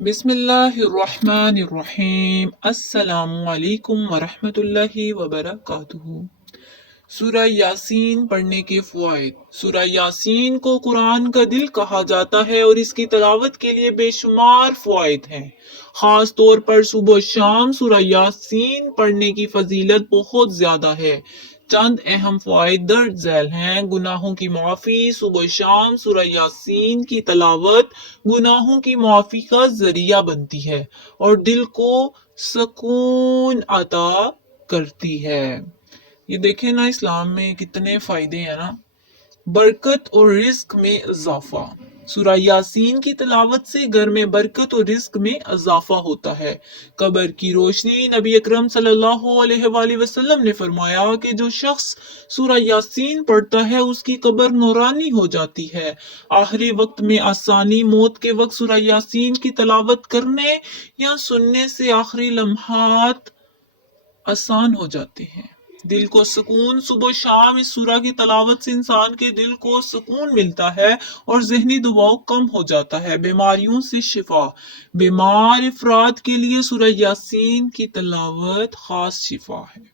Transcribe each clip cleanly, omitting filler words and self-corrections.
बिस्मिल्लाहिर्रहमानिर्रहीम। अस्सलामु अलैकुम वरहमतुल्लाहि वबरकातुहू। सूरह यासीन पढ़ने के फ़वाइद। सूरह यासीन को कुरान का दिल कहा जाता है और इसकी तिलावत के लिए बेशुमार फ़वाइद हैं। ख़ास तौर पर सुबह शाम सूरह यासीन पढ़ने की फजीलत बहुत ज़्यादा है। चंद अहम फ़वाइद दर्ज झैल हैं। गुनाहों की माफ़ी। सुबह शाम सूरह यासीन की तिलावत गुनाहों की माफ़ी का ज़रिया बनती है और दिल को सुकून अता करती है। ये देखें ना, इस्लाम में कितने फायदे हैं ना। बरकत और रिस्क में इजाफा। सूरह यासीन की तिलावत से घर में बरकत और रिस्क में इजाफा होता है। कब्र की रोशनी। नबी अकरम सल्लल्लाहु अलैहि वसल्लम ने फरमाया कि जो शख्स सूरह यासीन पढ़ता है उसकी कब्र नूरानी हो जाती है। आखिरी वक्त में आसानी। मौत के वक्त सूरह यासीन की तिलावत करने या सुनने से आखिरी लम्हात आसान हो जाते हैं। दिल को सुकून। सुबह शाम इस सूरा की तलावत से इंसान के दिल को सुकून मिलता है और जहनी दबाव कम हो जाता है। बीमारियों से शिफा। बीमार अफराद के लिए सूरह यासीन की तलावत खास शिफा है।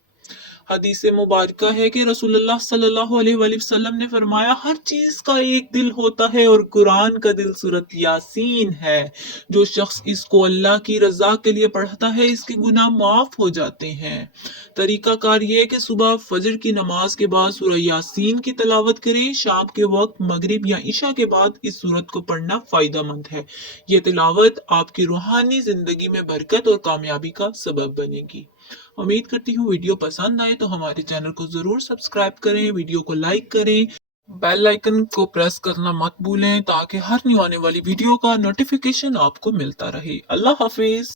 हदीस मुबारक है कि रसूलुल्लाह सल्लल्लाहु अलैहि वसल्लम ने फरमाया, हर चीज का एक दिल होता है और कुरान का दिल सूरत यासीन है। जो शख्स इसको अल्लाह की रजा के लिए पढ़ता है इसके गुनाह माफ हो जाते हैं। तरीका कार ये है कि सुबह फजर की नमाज के बाद सूरह यासीन की तलावत करें। शाम के वक्त मगरिब या इशा के बाद इस सूरत को पढ़ना फायदा मंद है। ये तिलावत आपकी रूहानी जिंदगी में बरकत और कामयाबी का सबब बनेगी। उम्मीद करती हूँ वीडियो पसंद आए तो हमारे चैनल को जरूर सब्सक्राइब करें, वीडियो को लाइक करें, बेल आइकन को प्रेस करना मत भूलें ताकि हर न्यू आने वाली वीडियो का नोटिफिकेशन आपको मिलता रहे। अल्लाह हाफिज।